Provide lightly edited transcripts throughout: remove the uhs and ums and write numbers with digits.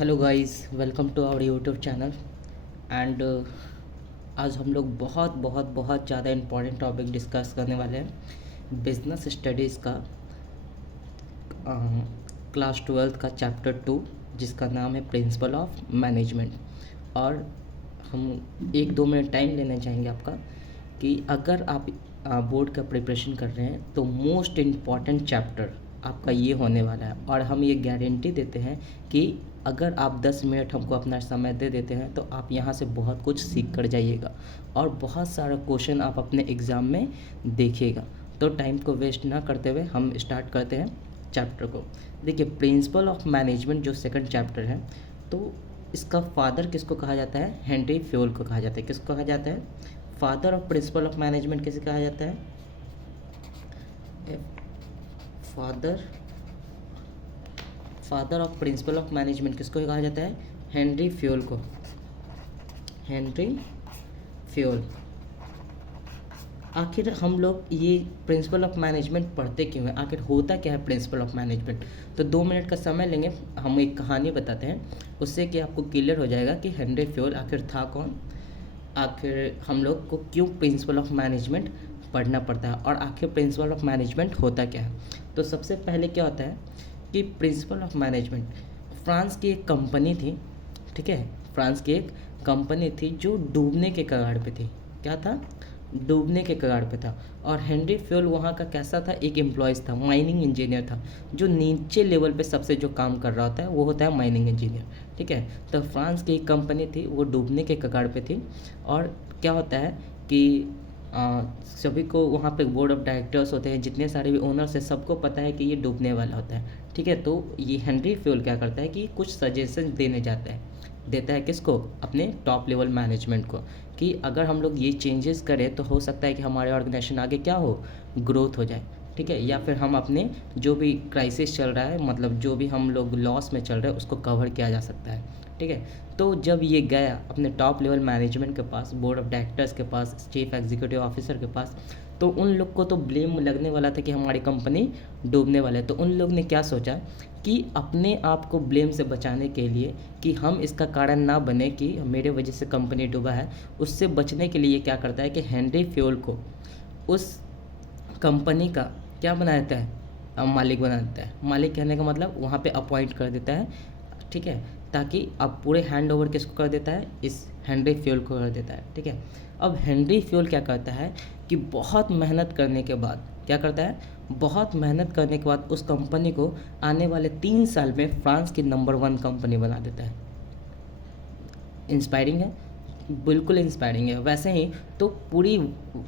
Hello guys, welcome to our YouTube channel. And आज हम लोग बहुत बहुत बहुत ज़्यादा इम्पोर्टेंट टॉपिक डिस्कस करने वाले हैं। बिजनेस स्टडीज़ का क्लास 12th का चैप्टर 2, जिसका नाम है प्रिंसिपल ऑफ मैनेजमेंट। और हम 1-2 मिनट टाइम लेना चाहेंगे आपका कि अगर आप बोर्ड का प्रिपरेशन कर रहे हैं तो मोस्ट इम्पॉर्टेंट चैप्टर आपका ये होने वाला है। और हम ये गारंटी देते हैं कि अगर आप 10 मिनट हमको अपना समय दे देते हैं तो आप यहाँ से बहुत कुछ सीख कर जाइएगा और बहुत सारा क्वेश्चन आप अपने एग्ज़ाम में देखिएगा। तो टाइम को वेस्ट ना करते हुए हम स्टार्ट करते हैं चैप्टर को। देखिए, प्रिंसिपल ऑफ मैनेजमेंट जो सेकंड चैप्टर है, तो इसका फादर किसको कहा जाता है? हेनरी फ्योल को कहा जाता है। किसको कहा जाता है? Father of principle of management किसे कहा जाता है? Father of principle of management किसको कहा जाता है? हेनरी फ्योल को। Henry Fayol. आखिर हम लोग ये प्रिंसिपल ऑफ मैनेजमेंट पढ़ते क्यों हैं? आखिर होता क्या है प्रिंसिपल ऑफ मैनेजमेंट? तो 2 मिनट का समय लेंगे, हम एक कहानी बताते हैं, उससे कि आपको क्लियर हो जाएगा कि हेनरी फ्योल आखिर था कौन, आखिर हम लोग को क्यों प्रिंसिपल ऑफ मैनेजमेंट पढ़ना पड़ता है और आखिर प्रिंसिपल ऑफ मैनेजमेंट होता क्या है। तो सबसे पहले क्या होता है कि प्रिंसिपल ऑफ मैनेजमेंट फ्रांस की एक कंपनी थी, ठीक है। फ्रांस की एक कंपनी थी जो डूबने के कगार पे थी। क्या था? डूबने के कगार पे था। और हेनरी फ्योल वहाँ का कैसा था? एक एम्प्लॉयज़ था, माइनिंग इंजीनियर था। जो नीचे लेवल पे सबसे जो काम कर रहा होता है वो होता है माइनिंग इंजीनियर, ठीक है। तो फ्रांस की एक कंपनी थी, वो डूबने के कगार पे थी। और क्या होता है कि सभी को वहाँ पे बोर्ड ऑफ डायरेक्टर्स होते हैं, जितने सारे भी ओनर्स हैं, सबको पता है कि ये डूबने वाला होता है, ठीक है। तो ये हेनरी फ्योल क्या करता है कि कुछ सजेशन देने देता है किसको? अपने टॉप लेवल मैनेजमेंट को, कि अगर हम लोग ये चेंजेस करें तो हो सकता है कि हमारे ऑर्गेनाइजेशन आगे क्या हो, ग्रोथ हो जाए, ठीक है। या फिर हम अपने जो भी क्राइसिस चल रहा है, मतलब जो भी हम लोग लॉस में चल रहे हैं, उसको कवर किया जा सकता है, ठीक है। तो जब ये गया अपने टॉप लेवल मैनेजमेंट के पास, बोर्ड ऑफ डायरेक्टर्स के पास, चीफ एग्जीक्यूटिव ऑफिसर के पास, तो उन लोग को तो ब्लेम लगने वाला था कि हमारी कंपनी डूबने वाला है। तो उन लोग ने क्या सोचा कि अपने आप को ब्लेम से बचाने के लिए, कि हम इसका कारण ना बने कि मेरे वजह से कंपनी डूबा है, उससे बचने के लिए क्या करता है कि हेनरी फ्योल को उस कंपनी का क्या बना देता है? मालिक बना देता है। मालिक कहने का मतलब वहाँ पे अपॉइंट कर देता है, ठीक है। ताकि अब पूरे हैंड ओवर किसको कर देता है? इस हेनरी फ्योल को कर देता है, ठीक है। अब हेनरी फ्योल क्या करता है कि बहुत मेहनत करने के बाद क्या करता है? बहुत मेहनत करने के बाद उस कंपनी को आने वाले 3 साल में फ्रांस की नंबर 1 कंपनी बना देता है। इंस्पायरिंग है, बिल्कुल इंस्पायरिंग है। वैसे ही तो पूरी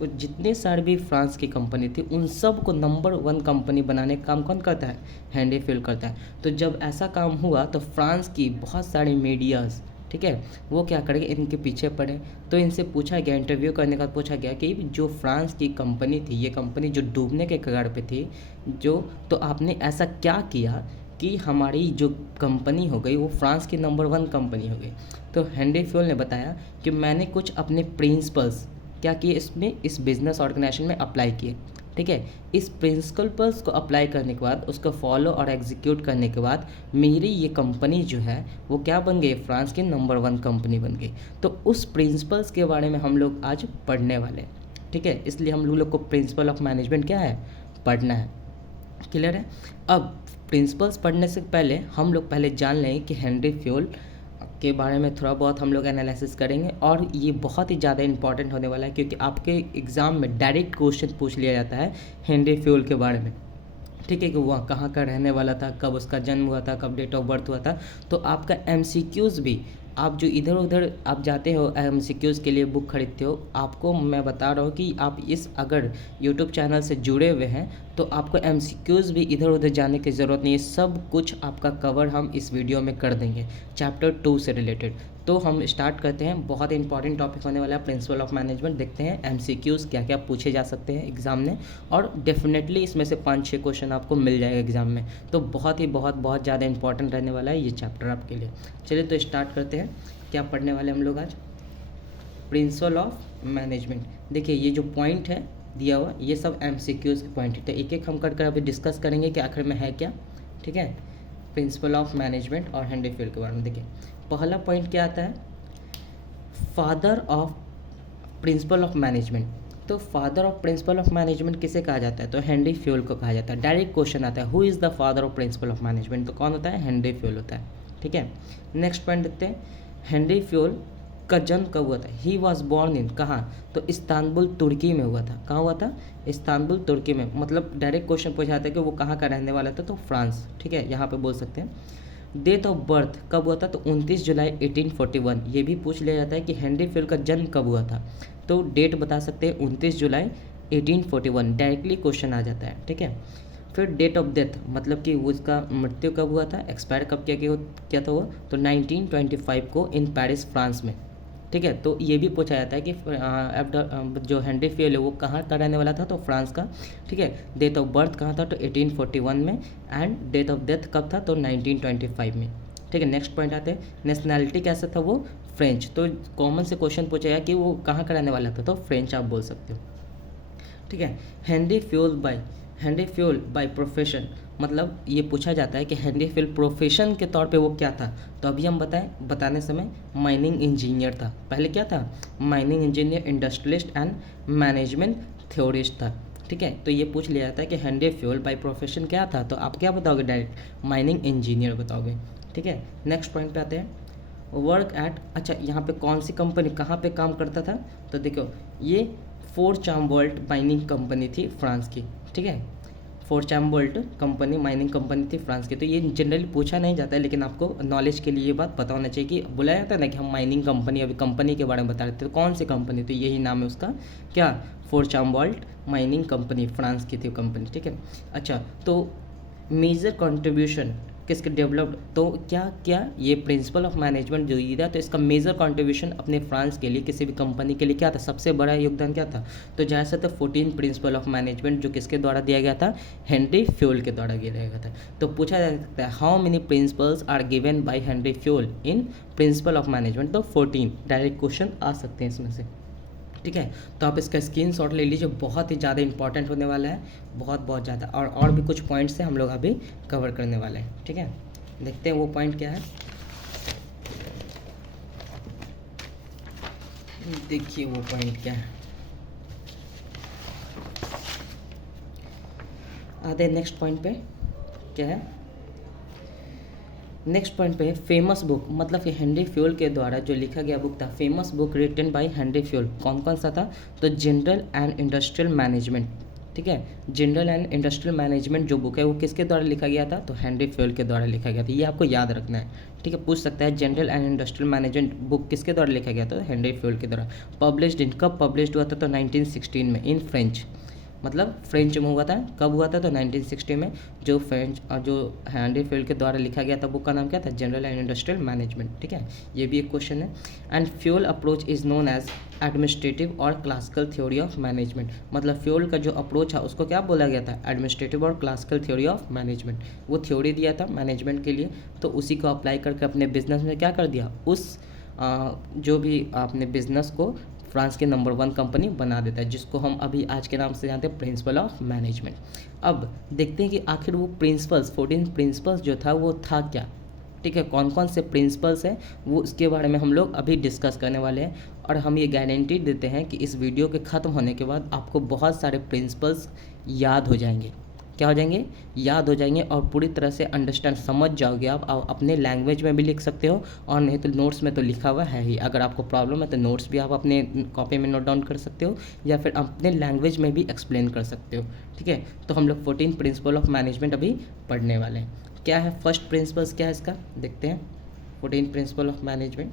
जितने सारे भी फ्रांस की कंपनी थी, उन सब को नंबर 1 कंपनी बनाने का काम कौन करता है? हेनरी फ्योल करता है। तो जब ऐसा काम हुआ तो फ्रांस की बहुत सारी मीडियाज़, ठीक है, वो क्या करेंगे? इनके पीछे पड़े। तो इनसे पूछा गया, इंटरव्यू करने का पूछा गया कि जो फ्रांस की कंपनी थी, ये कंपनी जो डूबने के कगार पे थी, जो तो आपने ऐसा क्या किया कि हमारी जो कंपनी हो गई वो फ्रांस की नंबर 1 कंपनी हो गई। तो हेनरी फ्योल ने बताया कि मैंने कुछ अपने प्रिंसिपल्स क्या किए, इसमें इस बिज़नेस ऑर्गेनाइजेशन में अप्लाई किए, ठीक है। इस प्रिंसिपल्स को अप्लाई करने के बाद, उसको फॉलो और एग्जीक्यूट करने के बाद मेरी ये कंपनी जो है वो क्या बन गई? फ्रांस की नंबर 1 कंपनी बन गई। तो उस प्रिंसिपल्स के बारे में हम लोग आज पढ़ने वाले हैं, ठीक है। इसलिए हम लोग को प्रिंसिपल ऑफ मैनेजमेंट क्या है? पढ़ना है। क्लियर है? अब प्रिंसिपल्स पढ़ने से पहले हम लोग पहले जान लें कि हेनरी फ्योल के बारे में थोड़ा बहुत हम लोग एनालिसिस करेंगे। और ये बहुत ही ज़्यादा इंपॉर्टेंट होने वाला है, क्योंकि आपके एग्ज़ाम में डायरेक्ट क्वेश्चन पूछ लिया जाता है हेनरी फ्योल के बारे में, ठीक है, कि वह कहाँ का रहने वाला था, कब उसका जन्म हुआ था, कब डेट ऑफ बर्थ हुआ था। तो आपका एमसीक्यूज़ भी, आप जो इधर उधर आप जाते हो एमसीक्यूज़ के लिए बुक खरीदते हो, आपको मैं बता रहा हूँ कि आप इस अगर यूट्यूब चैनल से जुड़े हुए हैं तो आपको एमसीक्यूज़ भी इधर उधर जाने की ज़रूरत नहीं है। सब कुछ आपका कवर हम इस वीडियो में कर देंगे चैप्टर 2 से रिलेटेड। तो हम स्टार्ट करते हैं। बहुत इंपॉर्टेंट टॉपिक होने वाला है प्रिंसिपल ऑफ मैनेजमेंट। देखते हैं एमसीक्यूज़ क्या क्या पूछे जा सकते हैं एग्ज़ाम में, और डेफिनेटली इसमें से 5-6 क्वेश्चन आपको मिल जाएगा एग्ज़ाम में। तो बहुत ज़्यादा इंपॉर्टेंट रहने वाला है ये चैप्टर आपके लिए। चलिए तो स्टार्ट करते हैं। क्या पढ़ने वाले हम लोग आज? Principal of management. देखिए, ये जो पॉइंट है दिया हुआ, ये सब एमसीक्यूज़ के पॉइंट है। तो एक एक हम कर अभी डिस्कस करेंगे कि आखिर में है क्या, ठीक है। प्रिंसिपल ऑफ मैनेजमेंट और हेनरी फ्यूल के बारे में। देखिए पहला पॉइंट क्या आता है, father of principle of management. तो father of principle of management किसे कहा जाता है, तो हेनरी फ्यूल को कहा जाता है। डायरेक्ट क्वेश्चन आता है, who is the father of principle of management, तो कौन होता है, हेनरी फ्यूल होता है। ठीक है, नेक्स्ट पॉइंट देखते हैं, हेनरी फ्यूल का जन्म कब हुआ था, ही वॉज बॉर्न इन, कहाँ, तो इस्तांबुल तुर्की में हुआ था। कहाँ हुआ था, इस्तांबुल तुर्की में। मतलब डायरेक्ट क्वेश्चन पूछा जाता है कि वो कहाँ का रहने वाला था, तो फ्रांस। ठीक है, यहाँ पे बोल सकते हैं। डेट ऑफ बर्थ कब हुआ था, तो 29 जुलाई 1841। ये भी पूछ लिया जाता है कि हेनरी फ्यूल का जन्म कब हुआ था, तो डेट बता सकते हैं 29 जुलाई 1841, डायरेक्टली क्वेश्चन आ जाता है। ठीक है, फिर डेट ऑफ डेथ, मतलब कि उसका मृत्यु कब हुआ था, एक्सपायर कब क्या था वो, तो 1925 को इन पेरिस फ्रांस में। ठीक है, तो ये भी पूछा जाता है कि जो हेनरी फ्यूल है वो कहाँ का रहने वाला था, तो फ्रांस का। ठीक है, डेट ऑफ बर्थ कहाँ था, तो 1841 में, एंड डेट ऑफ डेथ कब था, तो 1925 में। ठीक है, नेक्स्ट पॉइंट आते हैं, नेशनैलिटी कैसा था वो, फ्रेंच। तो कॉमन से क्वेश्चन पूछा गया कि वो कहाँ का रहने वाला था, तो फ्रेंच आप बोल सकते हो। ठीक है, हेनरी फ्यूल बाय प्रोफेशन, मतलब ये पूछा जाता है कि हेनरी फ्यूल प्रोफेशन के तौर पे वो क्या था, तो अभी हम बताने समय माइनिंग इंजीनियर था। पहले क्या था, mining engineer, industrialist and management theorist था। ठीक है, तो ये पूछ लिया जाता है कि हेनरी फ्यूल बाय प्रोफेशन क्या था, तो आप क्या बताओगे, डायरेक्ट माइनिंग इंजीनियर बताओगे। ठीक है, नेक्स्ट पॉइंट पे आते हैं, वर्क एट, अच्छा यहाँ पे कौन सी कंपनी कहाँ पे काम करता था, तो देखो ये फोर्ट चाम्बोल्ट माइनिंग कंपनी थी फ्रांस की। ठीक है, फोर्ट चाम्बोल्ट कंपनी माइनिंग कंपनी थी फ्रांस की। तो ये जनरली पूछा नहीं जाता है, लेकिन आपको नॉलेज के लिए ये बात पता होना चाहिए कि बोला जाता है ना कि हम माइनिंग कंपनी, अभी कंपनी के बारे में बता रहे थे, तो कौन सी कंपनी, तो यही नाम है उसका, क्या, फोर्ट चाम्बोल्ट माइनिंग कंपनी, फ्रांस की थी कंपनी। ठीक है, अच्छा तो मेजर कंट्रीब्यूशन किसके डेवलप्ड, तो क्या ये प्रिंसिपल ऑफ मैनेजमेंट जो दिया, तो इसका मेजर कंट्रीब्यूशन अपने फ्रांस के लिए, किसी भी कंपनी के लिए क्या था, सबसे बड़ा योगदान क्या था, तो जैसा था 14 प्रिंसिपल ऑफ मैनेजमेंट, जो किसके द्वारा दिया गया था, हेनरी फ्यूल के द्वारा दिया गया था। तो पूछा जा सकता है, how many principles are given by Henri Fayol in principle of management, तो 14, डायरेक्ट क्वेश्चन आ सकते हैं इसमें से। ठीक है, तो आप इसका स्क्रीनशॉट ले लीजिए, बहुत ही ज़्यादा इंपॉर्टेंट होने वाला है, बहुत ज़्यादा, और भी कुछ पॉइंट्स हैं हम लोग अभी कवर करने वाले हैं। ठीक है, देखते हैं वो पॉइंट क्या है। देखिए वो पॉइंट क्या है, आते हैं नेक्स्ट पॉइंट पे, क्या है, नेक्स्ट पॉइंट पे है फेमस बुक, मतलब कि हेनरी फ्यूल के द्वारा जो लिखा गया बुक था, famous book written by Henri Fayol, कौन कौन सा था, तो जनरल एंड इंडस्ट्रियल मैनेजमेंट। ठीक है, जनरल एंड इंडस्ट्रियल मैनेजमेंट जो बुक है वो किसके द्वारा लिखा गया था, तो हेनरी फ्यूल के द्वारा लिखा गया था। ये आपको याद रखना है। ठीक है, पूछ सकता है general and industrial management book किसके द्वारा लिखा गया था, हेनरी फ्यूल के द्वारा। पब्लिश्ड इन, कब पब्लिश्ड हुआ था, तो 1916 में, इन फ्रेंच, मतलब फ्रेंच में हुआ था। कब हुआ था, तो 1960 में। जो फ्रेंच और जो हेनरी फ्यूल के द्वारा लिखा गया था बुक का नाम क्या था, जनरल एंड इंडस्ट्रियल मैनेजमेंट। ठीक है, ये भी एक क्वेश्चन है। And Fayol approach is known as administrative और क्लासिकल थ्योरी ऑफ मैनेजमेंट, मतलब फ्यूल का जो अप्रोच है उसको क्या बोला गया था, एडमिनिस्ट्रेटिव और क्लासिकल थ्योरी ऑफ मैनेजमेंट। वो थ्योरी दिया था मैनेजमेंट के लिए, तो उसी को अप्लाई करके अपने बिजनेस में क्या कर दिया, उस जो भी आपने बिजनेस को फ्रांस के नंबर 1 कंपनी बना देता है, जिसको हम अभी आज के नाम से जानते हैं प्रिंसिपल ऑफ मैनेजमेंट। अब देखते हैं कि आखिर वो प्रिंसिपल्स 14 प्रिंसिपल्स जो था वो था क्या। ठीक है, कौन कौन से प्रिंसिपल्स हैं वो उसके बारे में हम लोग अभी डिस्कस करने वाले हैं, और हम ये गारंटी देते हैं कि इस वीडियो के ख़त्म होने के बाद आपको बहुत सारे प्रिंसिपल्स याद हो जाएंगे। क्या हो जाएंगे, याद हो जाएंगे, और पूरी तरह से अंडरस्टैंड समझ जाओगे। आप अपने लैंग्वेज में भी लिख सकते हो, और नहीं तो नोट्स में तो लिखा हुआ है ही। अगर आपको प्रॉब्लम है तो नोट्स भी आप अपने कॉपी में नोट डाउन कर सकते हो, या फिर अपने लैंग्वेज में भी एक्सप्लेन कर सकते हो। ठीक है, तो हम लोग 14 प्रिंसिपल ऑफ मैनेजमेंट अभी पढ़ने वाले हैं। क्या है फर्स्ट प्रिंसिपल्स, क्या है इसका, देखते हैं। 14 principal of management,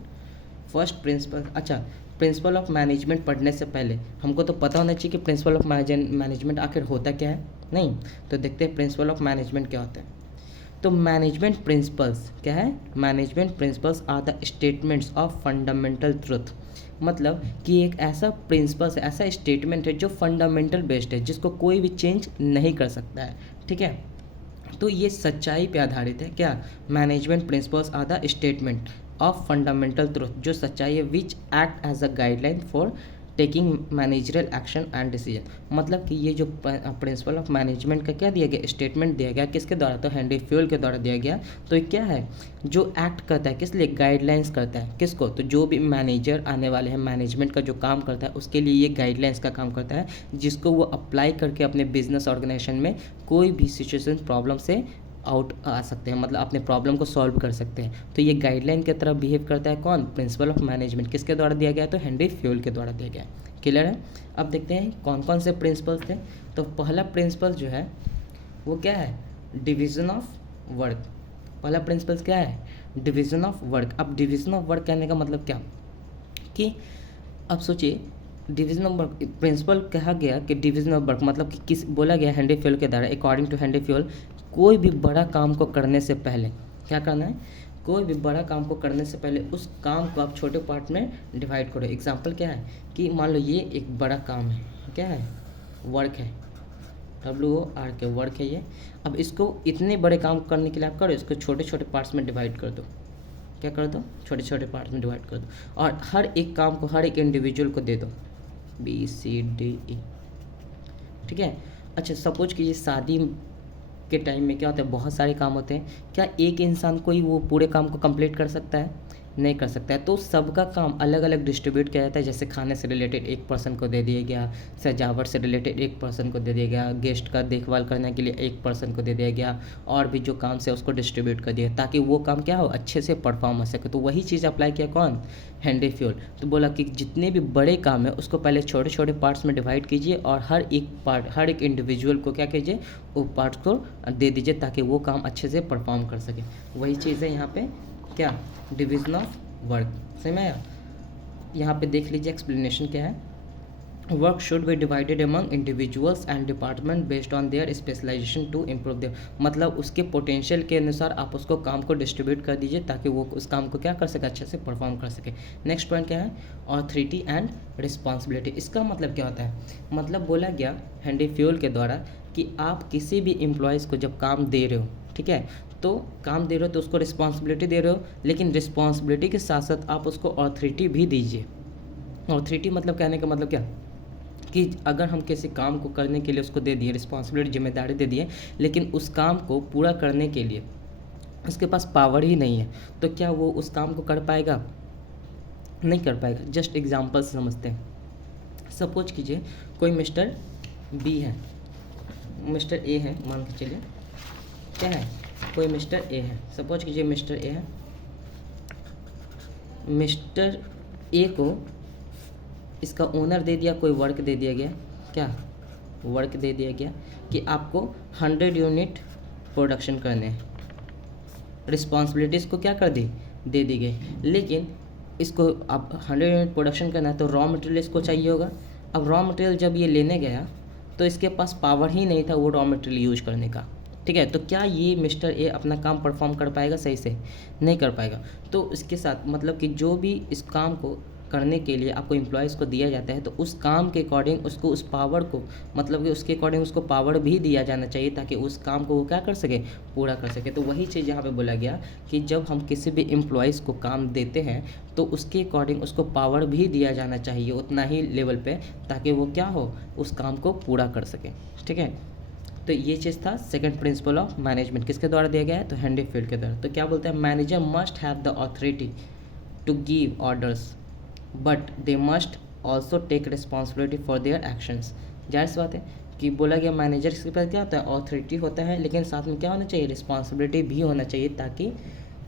first principle, अच्छा प्रिंसिपल ऑफ मैनेजमेंट पढ़ने से पहले हमको तो पता होना चाहिए कि प्रिंसिपल ऑफ मैनेजमेंट आखिर होता क्या है, नहीं, तो देखते हैं प्रिंसिपल ऑफ मैनेजमेंट क्या होता है। तो मैनेजमेंट प्रिंसिपल्स क्या है, management principles are the statements of fundamental truth, मतलब कि एक ऐसा प्रिंसिपल्स, ऐसा स्टेटमेंट है जो फंडामेंटल बेस्ड है, जिसको कोई भी चेंज नहीं कर सकता है। ठीक है, तो ये सच्चाई पे आधारित है। क्या, management principles are the statement of fundamental truth, जो सच्चाई है, which act as a guideline for taking managerial action and decision. मतलब कि ये जो प्रिंसिपल ऑफ मैनेजमेंट का क्या दिया गया, स्टेटमेंट दिया गया, किसके द्वारा, तो हेनरी फ्यूल के द्वारा दिया गया। तो ये क्या है, जो एक्ट करता है किस लिए, गाइडलाइंस करता है किसको, तो जो भी मैनेजर आने वाले हैं, मैनेजमेंट का जो काम करता है उसके लिए ये गाइडलाइंस का काम करता है, जिसको वो अप्लाई करके अपने बिजनेस ऑर्गेनाइजेशन में कोई भी सिचुएशन प्रॉब्लम से आउट आ सकते हैं, मतलब अपने प्रॉब्लम को सॉल्व कर सकते हैं। तो ये गाइडलाइन की तरह बिहेव करता है कौन, प्रिंसिपल ऑफ मैनेजमेंट, किसके द्वारा दिया गया है, तो हेनरी फ्यूल के द्वारा दिया गया है। क्लियर है। अब देखते हैं कौन कौन से प्रिंसिपल्स थे। तो पहला प्रिंसिपल जो है वो क्या है, डिवीज़न ऑफ वर्क। पहला प्रिंसिपल क्या है, डिवीज़न ऑफ वर्क। अब डिवीज़न ऑफ वर्क कहने का मतलब क्या, कि अब सोचिए डिवीजन ऑफ वर्क प्रिंसिपल कहा गया कि डिवीजन ऑफ वर्क मतलब कि किस बोला गया हेनरी फ्यूल के द्वारा, अकॉर्डिंग टू हेनरी फ्यूल, कोई भी बड़ा काम को करने से पहले क्या करना है, कोई भी बड़ा काम को करने से पहले उस काम को आप छोटे पार्ट में डिवाइड करो। एग्जांपल क्या है कि मान लो ये एक बड़ा काम है, क्या है, वर्क है, WORK के वर्क है ये। अब इसको इतने बड़े काम करने के लिए आप करो, इसको छोटे छोटे पार्ट्स में डिवाइड कर दो। क्या कर दो, छोटे छोटे पार्ट्स में डिवाइड कर दो, और हर एक काम को हर एक इंडिविजुअल को दे दो, BCDE, ठीक है। अच्छा सपोज कीजिए शादी के टाइम में क्या होता है, बहुत सारे काम होते हैं, क्या एक इंसान कोई वो पूरे काम को कंप्लीट कर सकता है, नहीं कर सकता है। तो सबका काम अलग अलग डिस्ट्रीब्यूट किया जाता है। जैसे खाने से रिलेटेड एक पर्सन को दे दिया गया, सजावट से रिलेटेड एक पर्सन को दे दिया गया, गेस्ट का देखभाल करने के लिए एक पर्सन को दे दिया गया, और भी जो काम से उसको डिस्ट्रीब्यूट कर दिया, ताकि वो काम क्या हो, अच्छे से परफॉर्म हो सके। तो वही चीज़ अप्लाई किया कौन, हेनरी फ्यूल। तो बोला कि जितने भी बड़े काम है उसको पहले छोटे छोटे पार्ट्स में डिवाइड कीजिए, और हर एक पार्ट, हर एक इंडिविजुअल को क्या कीजिए, वो पार्ट्स को दे दीजिए, ताकि वो काम अच्छे से परफॉर्म कर सके। वही चीज़ है यहाँ पे क्या, डिवीजन ऑफ वर्क। समझ में आया। यहाँ पे देख लीजिए एक्सप्लेनेशन क्या है, work should be divided among individuals and department based on their specialisation to improve their. मतलब उसके पोटेंशियल के अनुसार आप उसको काम को डिस्ट्रीब्यूट कर दीजिए, ताकि वो उस काम को क्या कर सके, अच्छे से परफॉर्म कर सके। नेक्स्ट पॉइंट क्या है, ऑथोरिटी एंड रिस्पॉन्सिबिलिटी। इसका मतलब क्या होता है, मतलब बोला गया हेनरी फ्यूल के द्वारा कि आप किसी भी एम्प्लॉयज़ को जब काम दे रहे हो, ठीक है, तो काम दे रहे हो तो उसको रिस्पॉन्सिबिलिटी दे रहे हो, लेकिन रिस्पॉन्सिबिलिटी के साथ साथ आप उसको ऑथोरिटी भी दीजिए। ऑथोरिटी मतलब कहने का मतलब क्या, कि अगर हम किसी काम को करने के लिए उसको दे दिए, रिस्पॉन्सिबिलिटी जिम्मेदारी दे दिए, लेकिन उस काम को पूरा करने के लिए उसके पास पावर ही नहीं है, तो क्या वो उस काम को कर पाएगा, नहीं कर पाएगा। जस्ट एग्जांपल समझते हैं। सपोज कीजिए कोई मिस्टर B है, मिस्टर A है, मान के चलिए क्या है, कोई मिस्टर A है, सपोज कीजिए मिस्टर A है। मिस्टर A को इसका ओनर दे दिया, कोई वर्क दे दिया गया, क्या वर्क दे दिया गया कि आपको 100 यूनिट प्रोडक्शन करने हैं। रिस्पॉन्सिबिलिटीज़ को क्या कर दी, दे दी गई, लेकिन इसको अब 100 यूनिट प्रोडक्शन करना है तो रॉ मटेरियल इसको चाहिए होगा। अब रॉ मटेरियल जब ये लेने गया तो इसके पास पावर ही नहीं था वो रॉ मटेरियल यूज करने का, ठीक है। तो क्या ये मिस्टर A अपना काम परफॉर्म कर पाएगा, सही से नहीं कर पाएगा। तो इसके साथ मतलब कि जो भी इस काम को करने के लिए आपको एम्प्लॉयज़ को दिया जाता है, तो उस काम के अकॉर्डिंग उसको उस पावर को, मतलब कि उसके अकॉर्डिंग उसको पावर भी दिया जाना चाहिए, ताकि उस काम को वो क्या कर सके, पूरा कर सके। तो वही चीज़ यहाँ पे बोला गया कि जब हम किसी भी एम्प्लॉयज़ को काम देते हैं तो उसके अकॉर्डिंग उसको पावर भी दिया जाना चाहिए उतना ही लेवल पे, ताकि वो क्या हो, उस काम को पूरा कर सके, ठीक है। तो ये चीज़ था सेकंड प्रिंसिपल ऑफ मैनेजमेंट, किसके द्वारा दिया गया है, तो हेनरी फ्यूल के द्वारा। तो क्या बोलते हैं, manager must have the authority to give orders but they must also take responsibility for their actions. जाहिर सी बात है कि बोला गया मैनेजर के पास क्या होता है, ऑथोरिटी होता है, लेकिन साथ में क्या होना चाहिए, रिस्पॉन्सिबिलिटी भी होना चाहिए, ताकि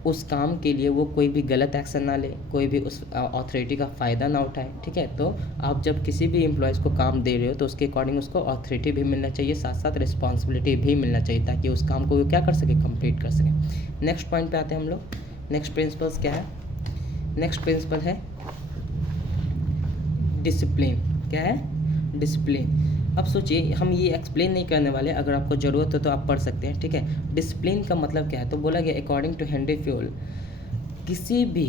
उस काम के लिए वो कोई भी गलत एक्शन ना ले, कोई भी उस ऑथोरिटी का फ़ायदा ना उठाए, ठीक है। तो आप जब किसी भी एम्प्लॉयज़ को काम दे रहे हो तो उसके अकॉर्डिंग उसको ऑथोरिटी भी मिलना चाहिए, साथ साथ रिस्पॉन्सिबिलिटी भी मिलना चाहिए, ताकि उस काम को वो क्या कर सके, कंप्लीट कर सके। नेक्स्ट पॉइंट पे आते हैं हम लोग। नेक्स्ट प्रिंसिपल्स क्या है, नेक्स्ट प्रिंसिपल है डिसिप्लिन। क्या है, डिसिप्लिन। अब सोचिए हम ये एक्सप्लेन नहीं करने वाले, अगर आपको ज़रूरत हो तो आप पढ़ सकते हैं, ठीक है। डिसिप्लिन का मतलब क्या है, तो बोला गया अकॉर्डिंग टू हेनरी फ्यूल, किसी भी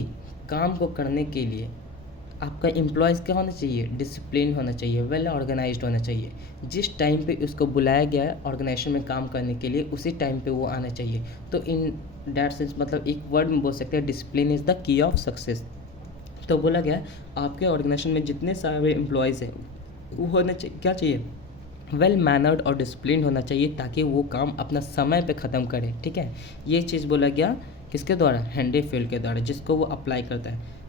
काम को करने के लिए आपका एम्प्लॉयज़ क्या होना चाहिए, डिसिप्लिन होना चाहिए, वेल ऑर्गेनाइज्ड होना चाहिए। जिस टाइम पे उसको बुलाया गया है ऑर्गेनाइजेशन में काम करने के लिए, उसी टाइम पे वो आना चाहिए। तो इन दैट सेंस मतलब एक वर्ड में बोल सकते हैं, discipline is the key of success. तो बोला गया है, आपके ऑर्गेनाइजेशन में जितने सारे एम्प्लॉयज़ हैं वो होना चाहिए, क्या चाहिए, वेल मैनर्ड और डिसिप्लिन होना चाहिए, ताकि वो काम अपना समय पे ख़त्म करे। ठीक है, ये चीज़ बोला गया किसके द्वारा, हेनरी फील्ड के द्वारा, जिसको वो अप्लाई करता है।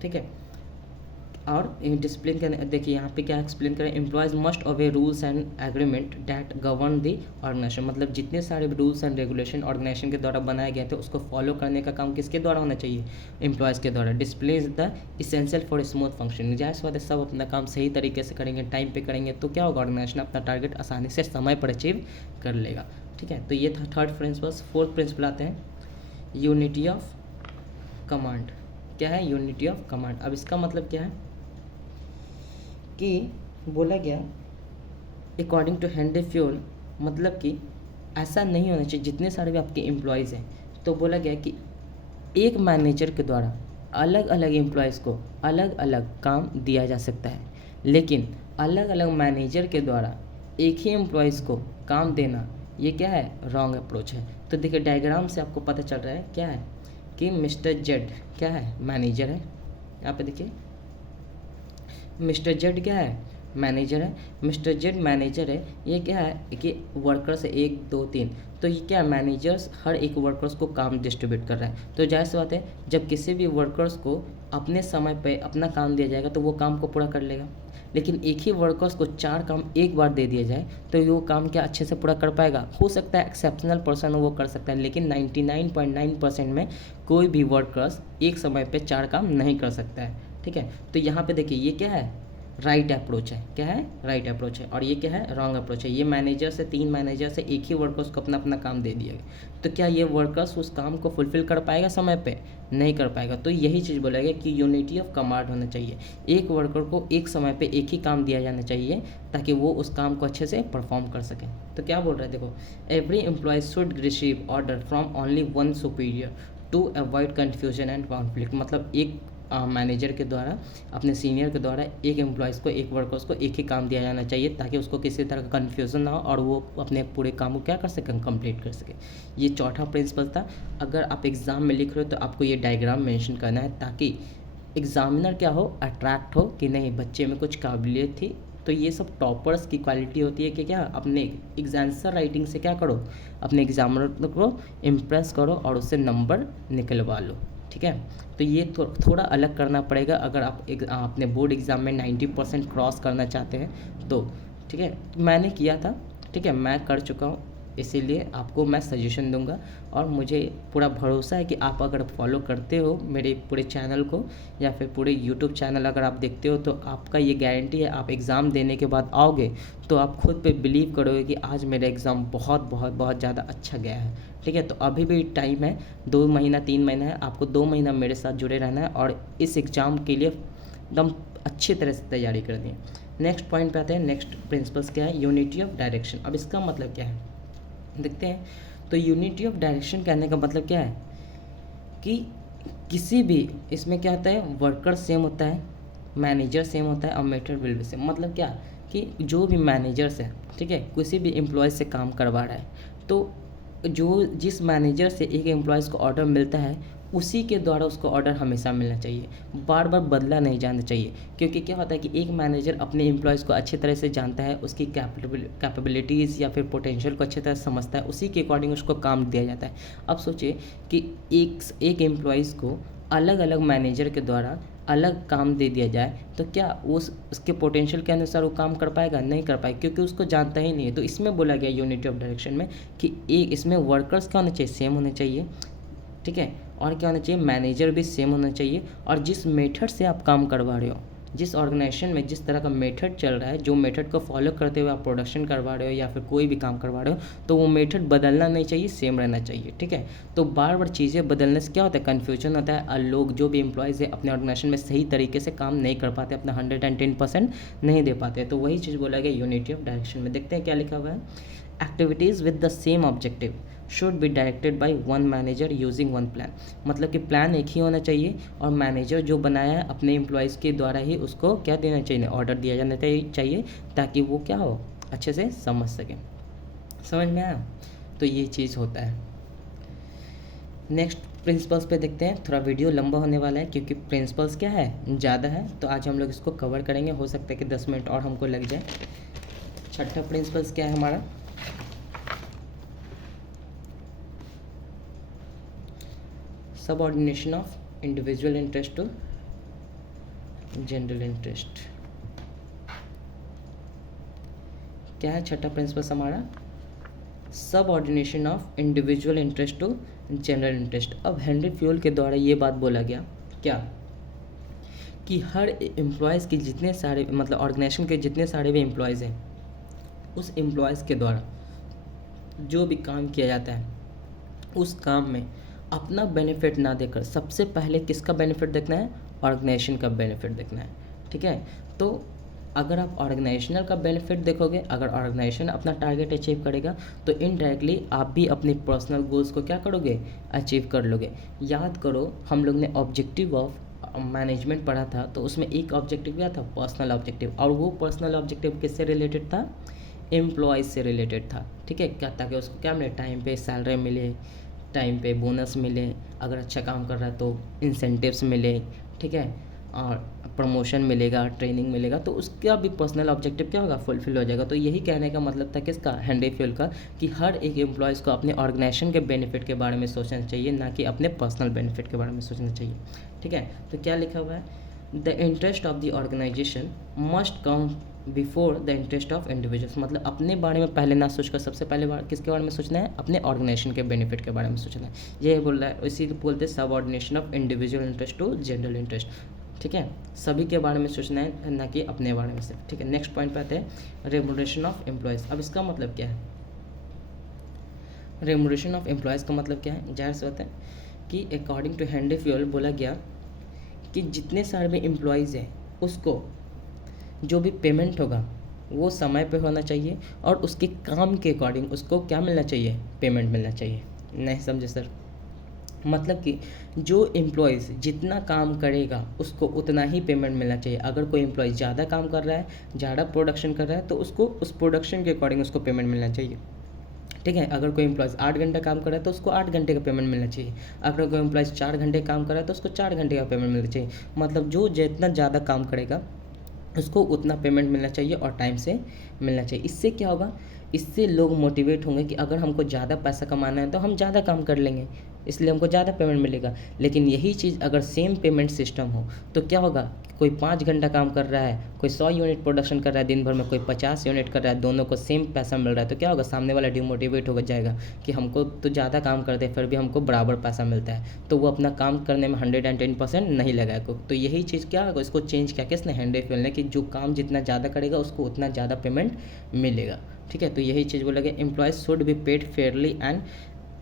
ठीक है, और डिसिप्लिन के देखिए यहाँ पे क्या एक्सप्लेन करें, employees must obey rules and agreement that govern the organisation, मतलब जितने सारे रूल्स एंड रेगुलेशन ऑर्गेनाइजेशन के द्वारा बनाए गए थे उसको फॉलो करने का काम किसके द्वारा होना चाहिए, एम्प्लॉयज़ के द्वारा। Discipline is the essential for smooth functioning, जाहिर सी बात है सब अपना काम सही तरीके से करेंगे, टाइम पे करेंगे, तो क्या होगा, ऑर्गेनाइजेशन अपना टारगेट आसानी से समय पर अचीव कर लेगा। ठीक है, तो ये था थर्ड प्रिंसिपल। फोर्थ प्रिंसिपल आते हैं यूनिटी ऑफ कमांड। क्या है यूनिटी ऑफ कमांड, अब इसका मतलब क्या है कि बोला गया अकॉर्डिंग टू हेनरी फ्यूल, मतलब कि ऐसा नहीं होना चाहिए जितने सारे भी आपके एम्प्लॉयज़ हैं, तो बोला गया कि एक मैनेजर के द्वारा अलग अलग एम्प्लॉयज़ को अलग अलग काम दिया जा सकता है, लेकिन अलग अलग मैनेजर के द्वारा एक ही एम्प्लॉयज़ को काम देना ये क्या है, रॉन्ग अप्रोच है। तो देखिए डायग्राम से आपको पता चल रहा है क्या है कि मिस्टर जेड क्या है, मैनेजर है। यहाँ पे देखिए मिस्टर जेड क्या है, मैनेजर है। मिस्टर जेड मैनेजर है, ये क्या है कि वर्कर्स है 1 2 3, तो ये क्या है, मैनेजर्स हर एक वर्कर्स को काम डिस्ट्रीब्यूट कर रहा है। तो जाहिर सी बात है जब किसी भी वर्कर्स को अपने समय पे अपना काम दिया जाएगा तो वो काम को पूरा कर लेगा, लेकिन एक ही वर्कर्स को 4 काम एक बार दे दिया जाए तो वो काम क्या अच्छे से पूरा कर पाएगा, हो सकता है एक्सेप्शनल पर्सन वो कर सकता है, लेकिन 99.9% में कोई भी वर्कर्स एक समय पे 4 काम नहीं कर सकता है। ठीक है, तो यहाँ पे देखिए ये क्या है, राइट अप्रोच है, क्या है, राइट अप्रोच है, और ये क्या है, रॉन्ग अप्रोच है। ये मैनेजर से 3 मैनेजर से एक ही वर्कर्स को अपना अपना काम दे दिया गया, तो क्या ये वर्कर्स उस काम को फुलफिल कर पाएगा समय पे, नहीं कर पाएगा। तो यही चीज़ बोला गया कि यूनिटी ऑफ कमांड होना चाहिए, एक वर्कर को एक समय पे एक ही काम दिया जाना चाहिए ताकि वो उस काम को अच्छे से परफॉर्म कर सके। तो क्या बोल रहे हैं देखो, every employee should receive order from only one superior to avoid confusion and conflict, मतलब एक मैनेजर के द्वारा अपने सीनियर के द्वारा एक एम्प्लॉयज़ को एक वर्कर्स को एक ही काम दिया जाना चाहिए ताकि उसको किसी तरह का कन्फ्यूज़न ना हो और वो अपने पूरे काम को क्या कर सकें, कंप्लीट कर सके। ये चौथा प्रिंसिपल था। अगर आप एग्ज़ाम में लिख रहे हो तो आपको ये डायग्राम मेंशन करना है ताकि एग्जामिनर क्या हो, अट्रैक्ट हो कि नहीं बच्चे में कुछ काबिलियत थी। तो ये सब टॉपर्स की क्वालिटी होती है कि क्या अपने आंसर राइटिंग से क्या करो, अपने एग्जामिनर को इम्प्रेस करो और उससे नंबर निकलवा लो। ठीक है, तो ये थोड़ा अलग करना पड़ेगा अगर आप अपने बोर्ड एग्ज़ाम में 90% क्रॉस करना चाहते हैं तो। ठीक है, मैंने किया था, ठीक है, मैं कर चुका हूँ, इसीलिए आपको मैं सजेशन दूंगा और मुझे पूरा भरोसा है कि आप अगर फॉलो करते हो मेरे पूरे चैनल को या फिर पूरे यूट्यूब चैनल अगर आप देखते हो तो आपका ये गारंटी है, आप एग्ज़ाम देने के बाद आओगे तो आप खुद पे बिलीव करोगे कि आज मेरा एग्ज़ाम बहुत बहुत बहुत ज़्यादा अच्छा गया है। ठीक है, तो अभी भी टाइम है, 2 महीना 3 महीना है, आपको 2 महीना मेरे साथ जुड़े रहना है और इस एग्ज़ाम के लिए एकदम अच्छी तरह से तैयारी करनी है। नेक्स्ट पॉइंट पे आते हैं, नेक्स्ट प्रिंसिपल्स क्या है, यूनिटी ऑफ डायरेक्शन। अब इसका मतलब क्या है देखते हैं। तो यूनिटी ऑफ डायरेक्शन कहने का मतलब क्या है कि किसी भी इसमें क्या होता है, वर्कर सेम होता है, मैनेजर सेम होता है और मेथड विल बी सेम। मतलब क्या कि जो भी मैनेजर्स है, ठीक है, किसी भी एम्प्लॉयज़ से काम करवा रहा है तो जो जिस मैनेजर से एक एम्प्लॉयज़ को ऑर्डर मिलता है उसी के द्वारा उसको ऑर्डर हमेशा मिलना चाहिए, बार बार बदला नहीं जाना चाहिए। क्योंकि क्या होता है कि एक मैनेजर अपने एम्प्लॉयज़ को अच्छी तरह से जानता है, उसकी कैपेबिलिटीज़ या फिर पोटेंशियल को अच्छी तरह से समझता है, उसी के अकॉर्डिंग उसको काम दिया जाता है। अब सोचिए कि एक एम्प्लॉयज़ को अलग अलग मैनेजर के द्वारा अलग काम दे दिया जाए तो क्या उसके पोटेंशियल के अनुसार वो काम कर पाएगा, नहीं कर पाएगा, क्योंकि उसको जानता ही नहीं है। तो इसमें बोला गया यूनिटी ऑफ डायरेक्शन में कि एक इसमें वर्कर्स क्या होने चाहिए, सेम होने चाहिए, ठीक है, और क्या होना चाहिए, मैनेजर भी सेम होना चाहिए। और जिस मेथड से आप काम करवा रहे हो, जिस ऑर्गेनाइजेशन में जिस तरह का मेथड चल रहा है, जो मेथड को फॉलो करते हुए आप प्रोडक्शन करवा रहे हो या फिर कोई भी काम करवा रहे हो, तो वो मेथड बदलना नहीं चाहिए, सेम रहना चाहिए। ठीक है, तो बार बार चीज़ें बदलने से क्या होता है, कन्फ्यूजन होता है और लोग जो भी एम्प्लॉयज़ है अपने ऑर्गेनाइजेशन में सही तरीके से काम नहीं कर पाते, अपना 110% नहीं दे पाते। तो वही चीज़ बोला गया यूनिटी ऑफ डायरेक्शन में। देखते हैं क्या लिखा हुआ है, activities with the same objective should be directed by one manager using one plan. मतलब कि प्लान एक ही होना चाहिए और मैनेजर जो बनाया है अपने एम्प्लॉयज़ के द्वारा ही उसको क्या देना चाहिए, ऑर्डर दिया जाना चाहिए ताकि वो क्या हो, अच्छे से समझ सकें। समझ में आया, तो ये चीज़ होता है। नेक्स्ट प्रिंसिपल्स पे देखते हैं। थोड़ा वीडियो लंबा होने वाला है क्योंकि प्रिंसिपल्स क्या है, ज़्यादा है, तो आज हम लोग इसको कवर करेंगे। हो सकता है कि 10 मिनट और हमको लग जाए। छठा प्रिंसिपल्स क्या है हमारा, subordination of individual interest to general interest. क्या है छठा प्रिंसिपल हमारा, subordination of individual interest to general interest. अब हेनरी फ्यूल के द्वारा ये बात बोला गया क्या, कि हर एम्प्लॉयज़ के जितने सारे मतलब ऑर्गेनाइजेशन के जितने सारे भी एम्प्लॉयज़ हैं, उस एम्प्लॉयज़ के द्वारा जो भी काम किया जाता है उस काम में अपना बेनिफिट ना देकर सबसे पहले किसका बेनिफिट देखना है, ऑर्गेनाइजेशन का बेनिफिट देखना है। ठीक है, तो अगर आप ऑर्गेनाइजेशनल का बेनिफिट देखोगे, अगर ऑर्गेनाइजेशन अपना टारगेट अचीव करेगा तो इनडायरेक्टली आप भी अपनी पर्सनल गोल्स को क्या करोगे, अचीव कर लोगे। याद करो हम लोग ने ऑब्जेक्टिव ऑफ मैनेजमेंट पढ़ा था, तो उसमें एक ऑब्जेक्टिव क्या था, पर्सनल ऑब्जेक्टिव, और वो पर्सनल ऑब्जेक्टिव किससे रिलेटेड था, एम्प्लॉयज़ से रिलेटेड था। ठीक है, क्या ताकि उसको क्या मिले, टाइम पे सैलरी मिले, टाइम पे बोनस मिले, अगर अच्छा काम कर रहा है तो इंसेंटिव्स मिले, ठीक है, और प्रमोशन मिलेगा, ट्रेनिंग मिलेगा, तो उसका भी पर्सनल ऑब्जेक्टिव क्या होगा, फुलफिल हो जाएगा। तो यही कहने का मतलब था किसका, हेनरी फ्यूल का, कि हर एक एम्प्लॉयज़ को अपने ऑर्गेनाइजेशन के बेनिफिट के बारे में सोचना चाहिए, ना कि अपने पर्सनल बेनिफिट के बारे में सोचना चाहिए। ठीक है, तो क्या लिखा हुआ है, the interest of the organisation must come before the interest of individuals. मतलब अपने बारे में पहले ना सोचकर सबसे पहले किसके बारे में सोचना है, अपने ऑर्गेनाइजेशन के बेनिफिट के बारे में सोचना है। ये बोल रहा है, इसी को बोलते हैं subordination of individual interest to general interest. ठीक है, सभी के बारे में सोचना है, ना कि अपने बारे में सिर्फ। ठीक है, नेक्स्ट पॉइंट पे आते हैं, रेमुनरेशन ऑफ एम्प्लॉयज़। अब इसका मतलब क्या है, रेमुनरेशन ऑफ एम्प्लॉयज़ का मतलब क्या है, जाहिर सी बात है कि अकॉर्डिंग टू हेनरी फ्यूल बोला गया कि जितने सारे भी एम्प्लॉयज़ हैं उसको जो भी पेमेंट होगा वो समय पे होना चाहिए, और उसके काम के अकॉर्डिंग उसको क्या मिलना चाहिए, पेमेंट मिलना चाहिए। नहीं समझे सर, मतलब कि जो एम्प्लॉयज़ जितना काम करेगा उसको उतना ही पेमेंट मिलना चाहिए। अगर कोई एम्प्लॉय ज़्यादा काम कर रहा है, ज़्यादा प्रोडक्शन कर रहा है, तो उसको उस प्रोडक्शन के अकॉर्डिंग उसको पेमेंट मिलना चाहिए। ठीक है, अगर कोई एम्प्लॉयज़ 8 घंटा काम कर रहा है तो उसको 8 घंटे का पेमेंट मिलना चाहिए। अगर कोई एम्प्लॉयज़ 4 घंटे काम कर रहा है तो उसको 4 घंटे का पेमेंट मिलना चाहिए। मतलब जो जितना ज़्यादा काम करेगा उसको उतना पेमेंट मिलना चाहिए और टाइम से मिलना चाहिए। इससे क्या होगा, इससे लोग मोटिवेट होंगे कि अगर हमको ज़्यादा पैसा कमाना है तो हम ज़्यादा काम कर लेंगे, इसलिए हमको ज़्यादा पेमेंट मिलेगा। लेकिन यही चीज़ अगर सेम पेमेंट सिस्टम हो तो क्या होगा, कोई 5 घंटा काम कर रहा है, कोई 100 यूनिट प्रोडक्शन कर रहा है दिन भर में, कोई 50 यूनिट कर रहा है, दोनों को सेम पैसा मिल रहा है, तो क्या होगा, सामने वाला डिमोटिवेट हो जाएगा कि हमको तो ज़्यादा काम करते हैं फिर भी हमको बराबर पैसा मिलता है, तो वो अपना काम करने में 110% नहीं लगाएगा। तो यही चीज़ क्या होगा, इसको चेंज किया किसने, हेनरी फ्यूल ने, कि जो काम जितना ज़्यादा करेगा उसको उतना ज़्यादा पेमेंट मिलेगा। ठीक है, तो यही चीज़ बोला गया, employees should be paid Fairlie and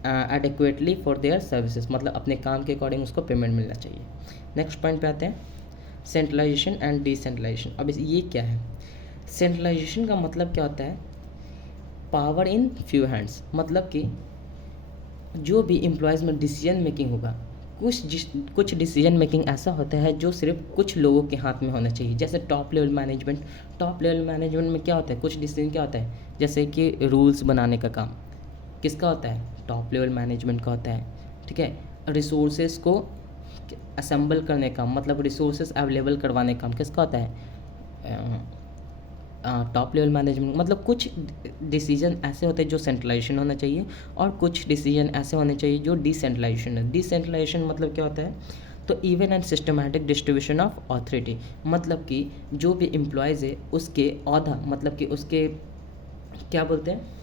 adequately for their services. मतलब अपने काम के अकॉर्डिंग उसको पेमेंट मिलना चाहिए। नेक्स्ट पॉइंट पे आते हैं, सेंट्रलाइजेशन एंड डिसेंट्रलाइजेशन। अब ये क्या है, सेंट्रलाइजेशन का मतलब क्या होता है, पावर इन फ्यू हैंड्स। मतलब कि जो भी एम्प्लॉयज़ में डिसीजन मेकिंग होगा, कुछ डिसीजन मेकिंग ऐसा होता है जो सिर्फ कुछ लोगों के हाथ में होना चाहिए। जैसे top level management, top level management में क्या होता है, कुछ डिसीजन क्या होता है, जैसे कि रूल्स बनाने का काम किसका होता है, टॉप लेवल मैनेजमेंट का होता है। ठीक है, रिसोर्सेज को असेंबल करने का, मतलब रिसोर्सेज अवेलेबल करवाने का काम किसका होता है, टॉप लेवल मैनेजमेंट। मतलब कुछ डिसीजन ऐसे होते हैं जो सेंट्रलाइजेशन होना चाहिए, और कुछ डिसीजन ऐसे होने चाहिए जो डिसेंट्रलाइजेशन है। डिसेंट्रलाइजेशन मतलब क्या होता है, तो even and systematic distribution of authority. मतलब कि जो भी एम्प्लॉयज़ है उसके औहदा, मतलब कि उसके क्या बोलते हैं,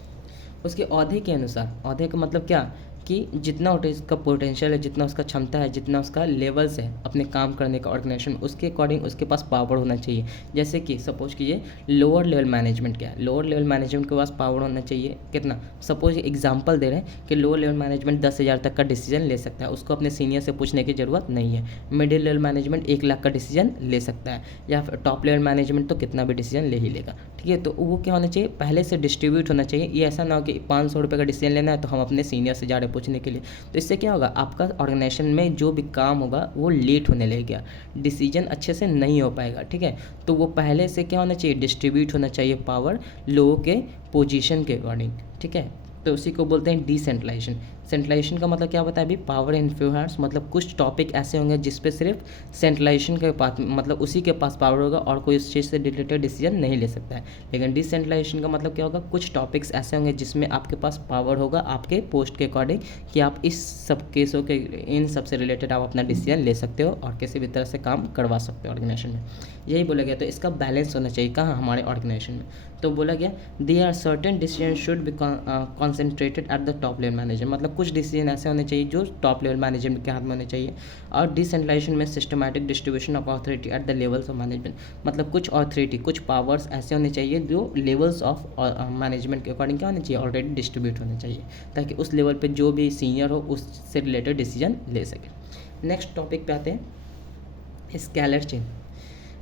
उसके औहदे के अनुसार, औहदे का मतलब क्या, कि जितना उसका पोटेंशियल है, जितना उसका क्षमता है, जितना उसका लेवल्स है अपने काम करने का ऑर्गेनाइजेशन, उसके अकॉर्डिंग उसके पास पावर होना चाहिए। जैसे कि सपोज कीजिए लोअर लेवल मैनेजमेंट क्या है, लोअर लेवल मैनेजमेंट के पास पावर होना चाहिए कितना, सपोज एग्जांपल दे रहे हैं कि लोअर लेवल मैनेजमेंट 10,000 तक का डिसीजन ले सकता है, उसको अपने सीनियर से पूछने की ज़रूरत नहीं है। मिडिल लेवल मैनेजमेंट 1 लाख का डिसीजन ले सकता है, या फिर टॉप लेवल मैनेजमेंट तो कितना भी डिसीजन ले ही लेगा। ठीक है, तो वो क्या होना चाहिए, पहले से डिस्ट्रीब्यूट होना चाहिए। ये ऐसा ना हो कि 500 रुपये का डिसीजन लेना है तो हम अपने सीनियर से जा रहे पूछने के लिए, तो इससे क्या होगा, आपका ऑर्गेनाइजेशन में जो भी काम होगा वो लेट होने लगेगा, डिसीजन अच्छे से नहीं हो पाएगा। ठीक है, तो वो पहले से क्या होना चाहिए, डिस्ट्रीब्यूट होना चाहिए पावर लोगों के पोजीशन के अकॉर्डिंग। ठीक है, तो उसी को बोलते हैं डिसेंट्रलाइजेशन। सेंट्रलाइजेशन का मतलब क्या बताया अभी, पावर इन्फ्लुएंस, मतलब कुछ टॉपिक ऐसे होंगे जिस पे सिर्फ सेंट्रलाइजेशन के पास, मतलब उसी के पास पावर होगा और कोई उस चीज़ से रिलेटेड डिसीजन नहीं ले सकता है। लेकिन डिसेंट्रलाइजेशन का मतलब क्या होगा, कुछ टॉपिक्स ऐसे होंगे जिसमें आपके पास पावर होगा आपके पोस्ट के अकॉर्डिंग कि आप इस सब केसों के, इन सब से रिलेटेड आप अपना डिसीजन ले सकते हो और किसी भी तरह से काम करवा सकते हो ऑर्गेनाइजेशन में, यही बोला गया। तो इसका बैलेंस होना चाहिए कहाँ, हमारे ऑर्गेनाइजेशन में। तो बोला गया they are certain decision should be concentrated at the top level manager, मतलब कुछ डिसीजन ऐसे होने चाहिए जो टॉप लेवल मैनेजमेंट के हाथ में होने चाहिए। और डिसेंट्रलाइजेशन में systematic distribution of authority at the levels of management, मतलब कुछ अथॉरिटी, कुछ पावर्स ऐसे होने चाहिए जो लेवल्स ऑफ मैनेजमेंट के अकॉर्डिंग क्या होने चाहिए, ऑलरेडी डिस्ट्रीब्यूट होने चाहिए, ताकि उस लेवल पे जो भी सीनियर हो उससे रिलेटेड डिसीजन ले सके। नेक्स्ट टॉपिक पे आते हैं, स्केलर चेन।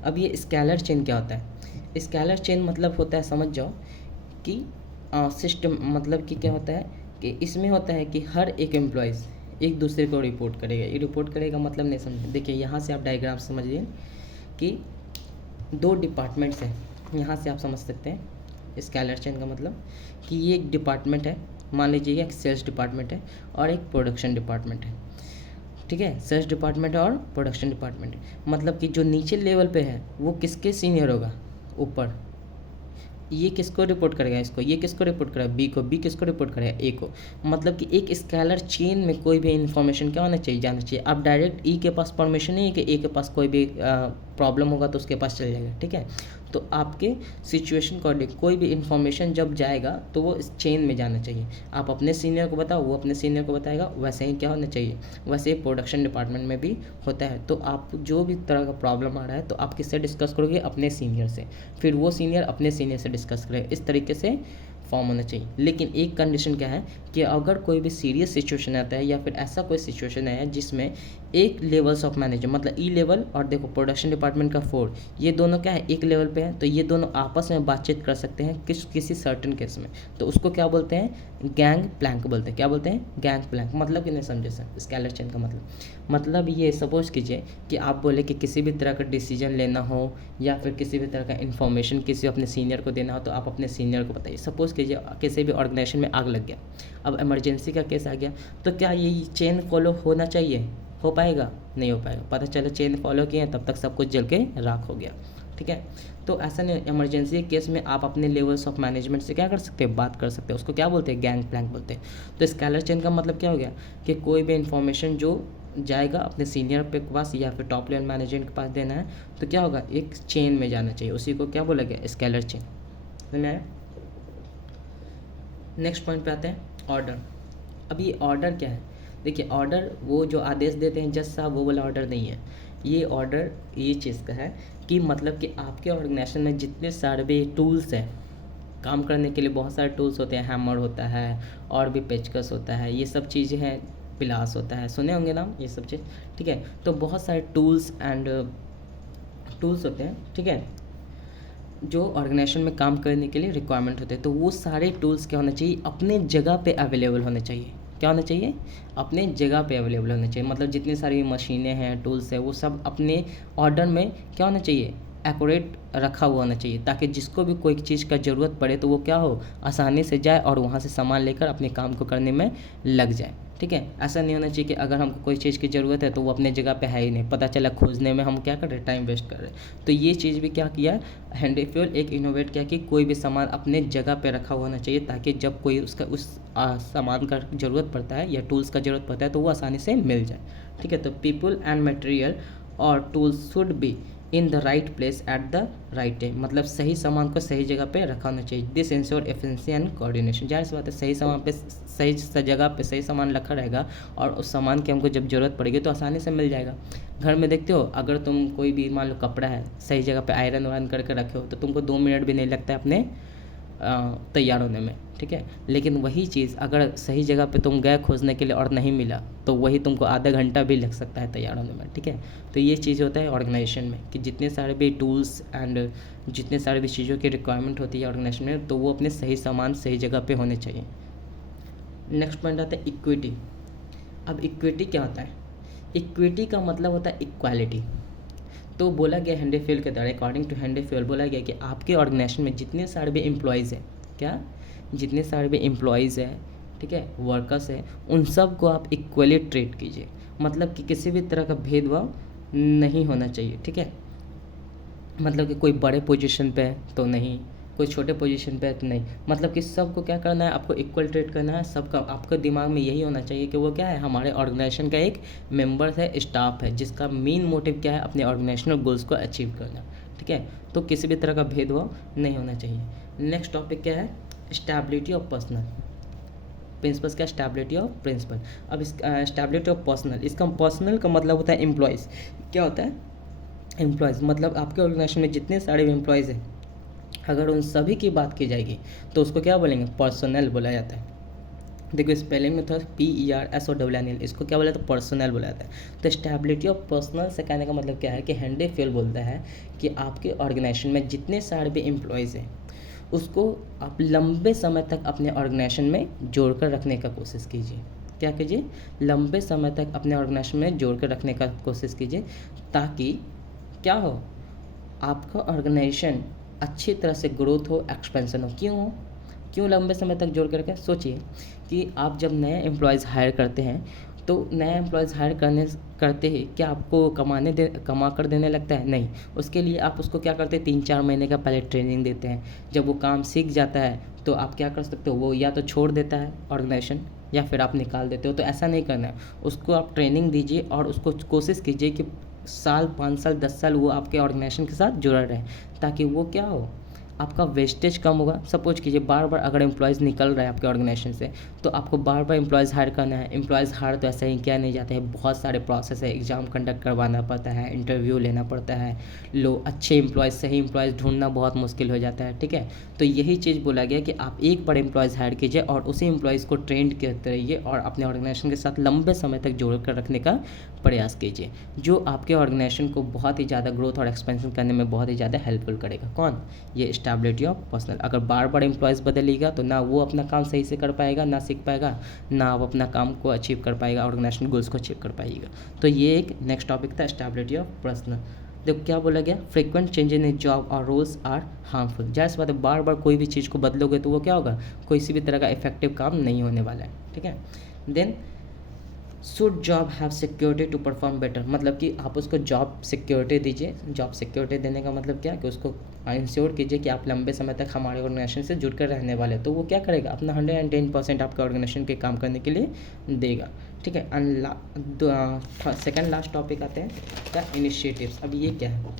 अब ये स्केलर चेन क्या होता है, स्केलर चेन मतलब होता है, समझ जाओ कि सिस्टम, मतलब कि क्या होता है कि इसमें होता है कि हर एक एम्प्लॉयज़ एक दूसरे को रिपोर्ट करेगा। ये रिपोर्ट करेगा मतलब नहीं समझे, देखिए यहाँ से आप डायग्राम समझिए कि दो डिपार्टमेंट्स हैं, यहाँ से आप समझ सकते हैं स्केलर चेन का मतलब कि ये एक डिपार्टमेंट है, मान लीजिए एक सेल्स डिपार्टमेंट है और एक प्रोडक्शन डिपार्टमेंट है, ठीक है। सेल्स डिपार्टमेंट है और प्रोडक्शन डिपार्टमेंट है, मतलब कि जो नीचे लेवल पे है वो किसके सीनियर होगा, ऊपर ये किसको रिपोर्ट करेगा, इसको, ये किसको रिपोर्ट करेगा, बी को, बी किसको रिपोर्ट करेगा, ए को। मतलब कि एक स्केलर चेन में कोई भी इन्फॉर्मेशन क्या होना चाहिए, जाना चाहिए। अब डायरेक्ट ई के पास परमिशन नहीं है कि ए के पास कोई भी प्रॉब्लम होगा तो उसके पास चल जाएगा, ठीक है। तो आपके सिचुएशन अकॉर्डिंग कोई भी इन्फॉर्मेशन जब जाएगा तो वो इस चेन में जाना चाहिए। आप अपने सीनियर को बताओ, वो अपने सीनियर को बताएगा, वैसे ही क्या होना चाहिए, वैसे ही प्रोडक्शन डिपार्टमेंट में भी होता है। तो आप जो भी तरह का प्रॉब्लम आ रहा है तो आप किससे डिस्कस करोगे, अपने सीनियर से, फिर वो सीनियर अपने सीनियर से डिस्कस करें, इस तरीके से फॉर्म होना चाहिए। लेकिन एक कंडीशन क्या है कि अगर कोई भी सीरियस सिचुएशन आता है या फिर ऐसा कोई सिचुएशन है जिसमें एक लेवल्स ऑफ मैनेजर, मतलब ई लेवल और देखो प्रोडक्शन डिपार्टमेंट का 4, ये दोनों क्या है, एक लेवल पे है, तो ये दोनों आपस में बातचीत कर सकते हैं किसी सर्टेन केस में, तो उसको क्या बोलते हैं, गैंग प्लैंक बोलते हैं। क्या बोलते हैं, गैंग प्लैंक। मतलब कि नहीं समझे सर स्केलर चेन का मतलब ये सपोज कीजिए कि आप बोले कि किसी भी तरह का डिसीजन लेना हो या फिर किसी भी तरह का इन्फॉर्मेशन किसी अपने सीनियर को देना हो तो आप अपने सीनियर को बताइए। सपोज कीजिए किसी भी ऑर्गेनाइजेशन में आग लग गया, अब इमरजेंसी का केस आ गया, तो क्या ये चेन फॉलो होना चाहिए, हो पाएगा, नहीं हो पाएगा। पता चला चेन फॉलो किए तब तक सब कुछ जल के राख हो गया, ठीक है। तो ऐसा नहीं, इमरजेंसी केस में आप अपने लेवल्स ऑफ मैनेजमेंट से क्या कर सकते हैं, बात कर सकते हैं, उसको क्या बोलते हैं, गैंग प्लैंक बोलते हैं। तो स्केलर चेन का मतलब क्या हो गया कि कोई भी इन्फॉर्मेशन जो जाएगा अपने सीनियर पे पास या फिर टॉप लेवल मैनेजमेंट के पास देना है तो क्या होगा, एक चेन में जाना चाहिए, उसी को क्या बोला गया, स्केलर चेन। समझ में आया। नेक्स्ट पॉइंट पे आते हैं, ऑर्डर। अब ये ऑर्डर क्या है, देखिए ऑर्डर वो जो आदेश देते हैं जज साहब, वो वाला ऑर्डर नहीं है। ये ऑर्डर ये चीज़ का है कि मतलब कि आपके ऑर्गेनाइजेशन में जितने सारे भी टूल्स हैं काम करने के लिए, बहुत सारे टूल्स होते हैं, हैमर होता है और भी पेचकस होता है, ये सब चीज़ें हैं, पिलास होता है, सुने होंगे नाम ये सब चीज़, ठीक है। तो बहुत सारे टूल्स होते हैं, ठीक है, जो ऑर्गेनाइजेशन में काम करने के लिए रिक्वायरमेंट होते हैं। तो वो सारे टूल्स क्या होना चाहिए, अपने जगह पे अवेलेबल होने चाहिए। क्या होना चाहिए, अपने जगह पे अवेलेबल होने चाहिए। मतलब जितनी सारी मशीनें हैं, टूल्स हैं, वो सब अपने ऑर्डर में क्या होना चाहिए, एक्यूरेट रखा हुआ होना चाहिए, ताकि जिसको भी कोई चीज़ का ज़रूरत पड़े तो वो क्या हो, आसानी से जाए और वहाँ से सामान लेकर अपने काम को करने में लग जाए, ठीक है। ऐसा नहीं होना चाहिए कि अगर हमको कोई चीज़ की ज़रूरत है तो वो अपने जगह पे है ही नहीं, पता चला खोजने में हम क्या कर रहे हैं, टाइम वेस्ट कर रहे हैं। तो ये चीज़ भी क्या किया, हैंडी फ्यूल एक इनोवेट किया कि कोई भी सामान अपने जगह पे रखा हुआ होना चाहिए, ताकि जब कोई उसका उस सामान का ज़रूरत पड़ता है या टूल्स का ज़रूरत पड़ता है तो वो आसानी से मिल जाए, ठीक है। तो पीपल एंड मटेरियल और tools should be in the right place at the right time, मतलब सही सामान को सही जगह पे रखा होना चाहिए। This ensure efficiency and coordination. जाहिर सी बात है, सही सामान पे सही जगह पे सही सामान रखा रहेगा और उस सामान की हमको जब ज़रूरत पड़ेगी तो आसानी से मिल जाएगा। घर में देखते हो, अगर तुम कोई भी मान लो कपड़ा है सही जगह पे आयरन वायरन करके रखे हो तो तुमको 2 मिनट भी नहीं लगता है अपने तैयार होने में, ठीक है। लेकिन वही चीज़ अगर सही जगह पे तुम गए खोजने के लिए और नहीं मिला तो वही तुमको आधा घंटा भी लग सकता है तैयार होने में, ठीक है। तो ये चीज़ होता है ऑर्गेनाइजेशन में कि जितने सारे भी टूल्स एंड जितने सारे भी चीज़ों की रिक्वायरमेंट होती है ऑर्गेनाइजेशन में, तो वो अपने सही सामान सही जगह पे होने चाहिए। नेक्स्ट पॉइंट आता है इक्विटी। अब इक्विटी क्या होता है, इक्विटी का मतलब होता है इक्वालिटी। तो बोला गया हैंडी फ्यूल के द्वारा, अकॉर्डिंग टू हैंडी फ्यूल बोला गया कि आपके ऑर्गेनाइजेशन में जितने सारे भी एम्प्लॉयज़ हैं, क्या जितने सारे भी एम्प्लॉयज़ हैं ठीक है, वर्कर्स है, उन सब को आप इक्वली ट्रीट कीजिए, मतलब कि किसी भी तरह का भेदभाव नहीं होना चाहिए। ठीक है, मतलब कि कोई बड़े पोजीशन पे है तो नहीं, कोई छोटे पोजीशन पे है तो नहीं, मतलब कि सबको क्या करना है, आपको इक्वल ट्रीट करना है। सबका आपके दिमाग में यही होना चाहिए कि वो क्या है, हमारे ऑर्गेनाइजेशन का एक मेंबर है, स्टाफ है, जिसका मेन मोटिव क्या है, अपने ऑर्गेनाइजेशनल गोल्स को अचीव करना। ठीक है, तो किसी भी तरह का भेदभाव नहीं होना चाहिए। नेक्स्ट टॉपिक क्या है, स्टेबिलिटी ऑफ पर्सनल प्रिंसिपल्स। क्या, स्टेबिलिटी ऑफ प्रिंसिपल। अब इस स्टेबिलिटी ऑफ पर्सनल, इसका पर्सनल का मतलब होता है एम्प्लॉयज़। क्या होता है, एम्प्लॉयज़ मतलब आपके ऑर्गेनाइजेशन में जितने सारे एम्प्लॉयज़ हैं, अगर उन सभी की बात की जाएगी तो उसको क्या बोलेंगे, पर्सनल बोला जाता है। देखो स्पेलिंग में था PERSONNL, इसको क्या बोला जाता है, पर्सनल बोला जाता है। तो स्टेबिलिटी ऑफ पर्सनल से कहने का मतलब क्या है कि हेनरी फेल बोलता है कि आपके ऑर्गेनाइजेशन में जितने सारे भी एम्प्लॉयज़ हैं उसको आप लंबे समय तक अपने ऑर्गेनाइजेशन में जोड़ कर रखने का कोशिश कीजिए। क्या कीजिए, लंबे समय तक अपने ऑर्गेनाइजेशन में जोड़ कर रखने का कोशिश कीजिए, ताकि क्या हो, आपका ऑर्गेनाइजेशन अच्छी तरह से ग्रोथ हो, एक्सपेंशन हो। क्यों हो, क्यों लंबे समय तक जोड़ कर रखें। सोचिए कि आप जब नए एम्प्लॉयज़ हायर करते हैं तो नए एम्प्लॉयज़ हायर करते ही क्या आपको कमा कर देने लगता है, नहीं। उसके लिए आप उसको क्या करते हैं, 3-4 महीने का पहले ट्रेनिंग देते हैं। जब वो काम सीख जाता है तो आप क्या कर सकते हो, वो या तो छोड़ देता है ऑर्गेनाइजेशन या फिर आप निकाल देते हो। तो ऐसा नहीं करना है, उसको आप ट्रेनिंग दीजिए और उसको कोशिश कीजिए कि साल, 5 साल, 10 साल वो आपके ऑर्गेनाइजेशन के साथ जुड़ा रहे, ताकि वो क्या हो, आपका वेस्टेज कम होगा। सपोज कीजिए बार बार अगर एम्प्लॉयज़ निकल रहा है आपके ऑर्गेनाइजेशन से, तो आपको बार बार एम्प्लॉयज़ हायर करना है। एम्प्लॉयज़ हायर तो ऐसे ही किया नहीं जाते हैं, बहुत सारे प्रोसेस है, एग्ज़ाम कंडक्ट करवाना पड़ता है, इंटरव्यू लेना पड़ता है, अच्छे एम्प्लॉयज़, सही एम्प्लॉयज़ ढूंढना बहुत मुश्किल हो जाता है। ठीक है, तो यही चीज़ बोला गया कि आप एक बार एम्प्लॉयज़ हायर कीजिए और उसी एम्प्लॉयज़ को ट्रेंड करते रहिए और अपने ऑर्गेनाइजेशन के साथ लंबे समय तक जोड़ कर रखने का प्रयास कीजिए, जो आपके ऑर्गेनाइजेशन को बहुत ही ज़्यादा ग्रोथ और एक्सपेंशन करने में बहुत ही ज़्यादा हेल्पफुल करेगा। कौन, ये स्टेबिलिटी ऑफ पर्सनल। अगर बार बार एम्प्लॉयज़ बदलेगा तो ना वो अपना काम सही से कर पाएगा, ना सीख पाएगा, ना आप अपना काम को अचीव कर पाएगा, ऑर्गेनाइजेशन गोल्स को अचीव कर पाएगा। तो ये एक नेक्स्ट टॉपिक था, स्टेबिलिटी ऑफ पर्सनल। देखो क्या बोला गया, फ्रीक्वेंट चेंज इन जॉब और रोल्स आर हार्मफुल। जाहिर सी बात है, बार बार कोई भी चीज़ को बदलोगे तो वो क्या होगा, किसी भी तरह का इफेक्टिव काम नहीं होने वाला है। ठीक है, then should job have security to perform better, मतलब कि आप उसको जॉब सिक्योरिटी दीजिए। जॉब सिक्योरिटी देने का मतलब क्या है कि उसको इंश्योर कीजिए कि आप लंबे समय तक हमारे ऑर्गेनाइजेशन से जुड़ कर रहने वाले, तो वो क्या करेगा, अपना 110% आपके ऑर्गेनाइजेशन के काम करने के लिए देगा। ठीक है, सेकेंड लास्ट टॉपिक आते हैं क्या, इनिशिएटिव्स। अब ये क्या है,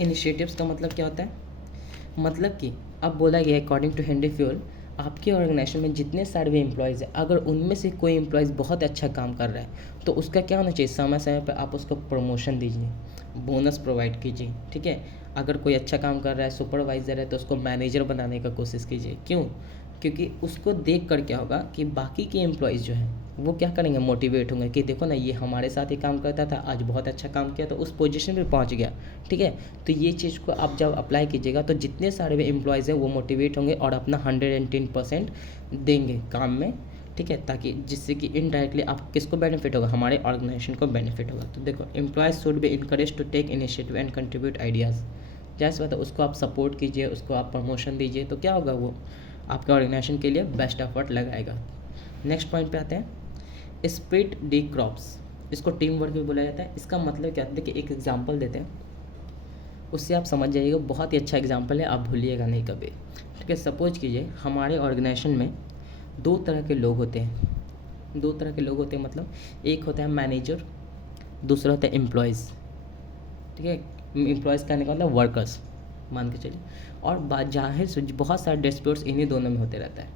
इनिशिएटिव्स का मतलब क्या होता है, मतलब कि अब बोला गया अकॉर्डिंग टू हेनरी फ्यूल, आपके ऑर्गेनाइजेशन में जितने सारे भी एम्प्लॉयज़ हैं, अगर उनमें से कोई एम्प्लॉयज़ बहुत अच्छा काम कर रहा है तो उसका क्या होना चाहिए, समय समय पर आप उसको प्रमोशन दीजिए, बोनस प्रोवाइड कीजिए। ठीक है, अगर कोई अच्छा काम कर रहा है, सुपरवाइज़र है, तो उसको मैनेजर बनाने का कोशिश कीजिए। क्यों, क्योंकि उसको देख कर क्या होगा कि बाकी के एम्प्लॉयज़ जो हैं वो क्या करेंगे, मोटिवेट होंगे कि देखो ना, ये हमारे साथ ही काम करता था, आज बहुत अच्छा काम किया तो उस पोजीशन पे पहुंच गया। ठीक है, तो ये चीज़ को आप जब अप्लाई कीजिएगा तो जितने सारे भी एम्प्लॉयज़ हैं वो मोटिवेट होंगे और अपना 110% देंगे काम में। ठीक है, ताकि जिससे कि इनडायरेक्टली आप किसको बेनिफिट होगा, हमारे ऑर्गेनाइजेशन को बेनिफिट होगा। तो देखो, employees should be encourage to take initiative and contribute ideas. जैसे बात है, उसको आप सपोर्ट कीजिए, उसको आप प्रमोशन दीजिए, तो क्या होगा, वो आपके ऑर्गेनाइजेशन के लिए बेस्ट एफर्ट लगाएगा। नेक्स्ट पॉइंट पे आते हैं, स्प्लिट डी क्रॉप्स, इसको टीम वर्क भी बोला जाता है। इसका मतलब क्या है, देखिए एक एग्जांपल देते हैं, उससे आप समझ जाइएगा, बहुत ही अच्छा एग्जांपल है, आप भूलिएगा नहीं कभी। ठीक है, सपोज कीजिए हमारे ऑर्गेनाइजेशन में दो तरह के लोग होते हैं, दो तरह के लोग होते हैं, मतलब एक होता है मैनेजर, दूसरा होता है एम्प्लॉयज़। ठीक है, एम्प्लॉयज़ कहने का मतलब वर्कर्स मान के चलिए, और जाहिर से बहुत सारे डिस्प्यूट्स इन्हीं दोनों में होते रहता है।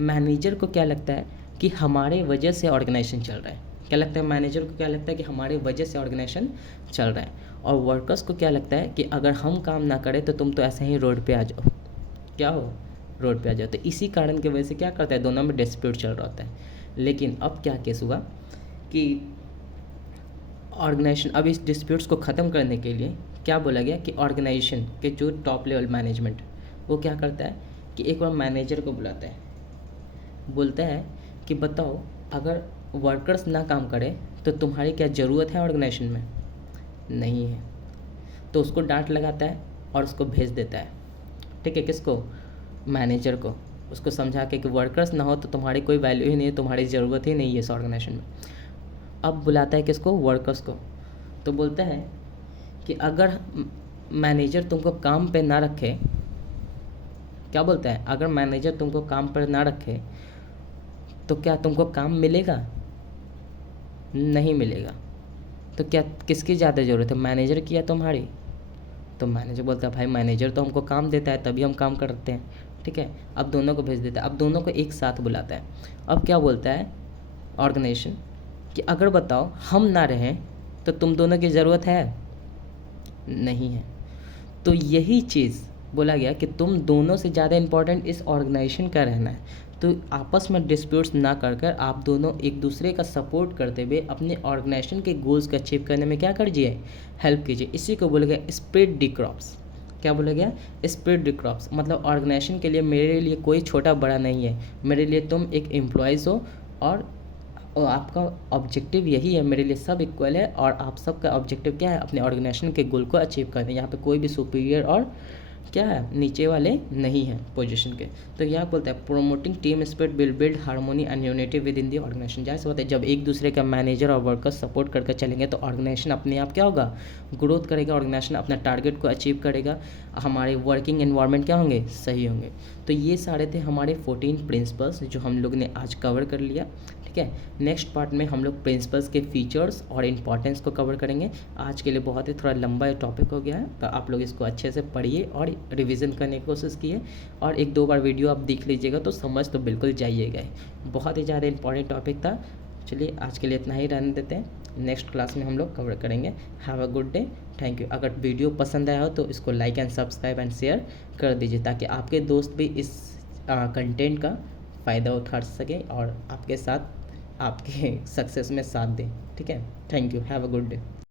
मैनेजर को क्या लगता है कि हमारे वजह से ऑर्गेनाइजेशन चल रहा है, क्या लगता है मैनेजर को, क्या लगता है कि हमारे वजह से ऑर्गेनाइजेशन चल रहा है, और वर्कर्स को क्या लगता है कि अगर हम काम ना करें तो तुम तो ऐसे ही रोड पे आ जाओ, क्या हो, रोड पे आ जाओ। तो इसी कारण की वजह से क्या करता है, दोनों में डिस्प्यूट चल रहा होता है। लेकिन अब क्या केस हुआ कि ऑर्गेनाइजेशन, अब इस डिस्प्यूट्स को ख़त्म करने के लिए क्या बोला गया कि ऑर्गेनाइजेशन के जो टॉप लेवल मैनेजमेंट वो क्या करता है कि एक बार मैनेजर को बुलाता है, बोलता है कि बताओ अगर वर्कर्स ना काम करें तो तुम्हारी क्या ज़रूरत है ऑर्गेनाइजेशन में, नहीं है। तो उसको डांट लगाता है और उसको भेज देता है। ठीक है, किसको, मैनेजर को। उसको समझा के कि वर्कर्स ना हो तो तुम्हारी कोई वैल्यू ही नहीं है, तुम्हारी ज़रूरत ही नहीं है इस ऑर्गेनाइजेशन में। अब बुलाता है किसको, वर्कर्स को। तो बोलता है कि अगर मैनेजर तुमको काम पे ना रखे, क्या बोलता है, अगर मैनेजर तुमको काम पर ना रखे तो क्या तुमको काम मिलेगा, नहीं मिलेगा। तो क्या किसकी ज़्यादा ज़रूरत है, मैनेजर की या तुम्हारी। तो मैनेजर बोलता है भाई मैनेजर तो हमको काम देता है तभी हम काम करते हैं, ठीक है। अब दोनों को भेज देता है, अब दोनों को एक साथ बुलाता है। अब क्या बोलता है ऑर्गेनाइजेशन कि अगर बताओ हम ना रहें तो तुम दोनों की ज़रूरत है, नहीं है। तो यही चीज़ बोला गया कि तुम दोनों से ज़्यादा इम्पोर्टेंट इस ऑर्गेनाइजेशन का रहना है। तो आपस में डिस्प्यूट्स ना कर कर आप दोनों एक दूसरे का सपोर्ट करते हुए अपने ऑर्गेनाइजेशन के गोल्स को अचीव करने में क्या कीजिए, हेल्प कीजिए। इसी को बोला गया स्प्रेड द क्रॉप्स। क्या बोला गया, स्प्रेड द क्रॉप्स। मतलब ऑर्गेनाइजेशन के लिए मेरे लिए कोई छोटा बड़ा नहीं है, मेरे लिए तुम एक एम्प्लॉयज़ हो और आपका ऑब्जेक्टिव यही है, मेरे लिए सब इक्वल है और आप सबका ऑब्जेक्टिव क्या है, अपने ऑर्गेनाइजेशन के गोल को अचीव करना है। यहाँ पे कोई भी सुपीरियर और क्या है, नीचे वाले नहीं हैं पोजीशन के। तो यह बोलता है promoting team spirit will build harmony and unity within the organisation. जैसे होता है जब एक दूसरे का मैनेजर और वर्कर्स सपोर्ट करके चलेंगे तो ऑर्गेनाइजेशन अपने आप क्या होगा, ग्रोथ करेगा, ऑर्गेनाइजेशन अपना टारगेट को अचीव करेगा, हमारे वर्किंग एनवायरनमेंट क्या होंगे, सही होंगे। तो ये सारे थे हमारे 14 प्रिंसिपल्स जो हम लोग ने आज कवर कर लिया, ठीक है। नेक्स्ट पार्ट में हम लोग प्रिंसिपल्स के फीचर्स और इंपॉर्टेंस को कवर करेंगे। आज के लिए बहुत ही थोड़ा लंबा टॉपिक हो गया है, तो आप लोग इसको अच्छे से पढ़िए और रिवीजन करने की कोशिश कीजिए और एक दो बार वीडियो आप देख लीजिएगा तो समझ तो बिल्कुल जाइएगा ही। बहुत ही ज़्यादा इंपॉर्टेंट टॉपिक था। चलिए आज के लिए इतना ही रहने देते हैं, नेक्स्ट क्लास में हम लोग कवर करेंगे। Have a good day, thank you. अगर वीडियो पसंद आया हो तो इसको like and subscribe and share कर दीजिए ताकि आपके दोस्त भी इस कंटेंट का फ़ायदा उठा सकें और आपके साथ आपके सक्सेस में साथ दें, ठीक है। Thank you, have a good day.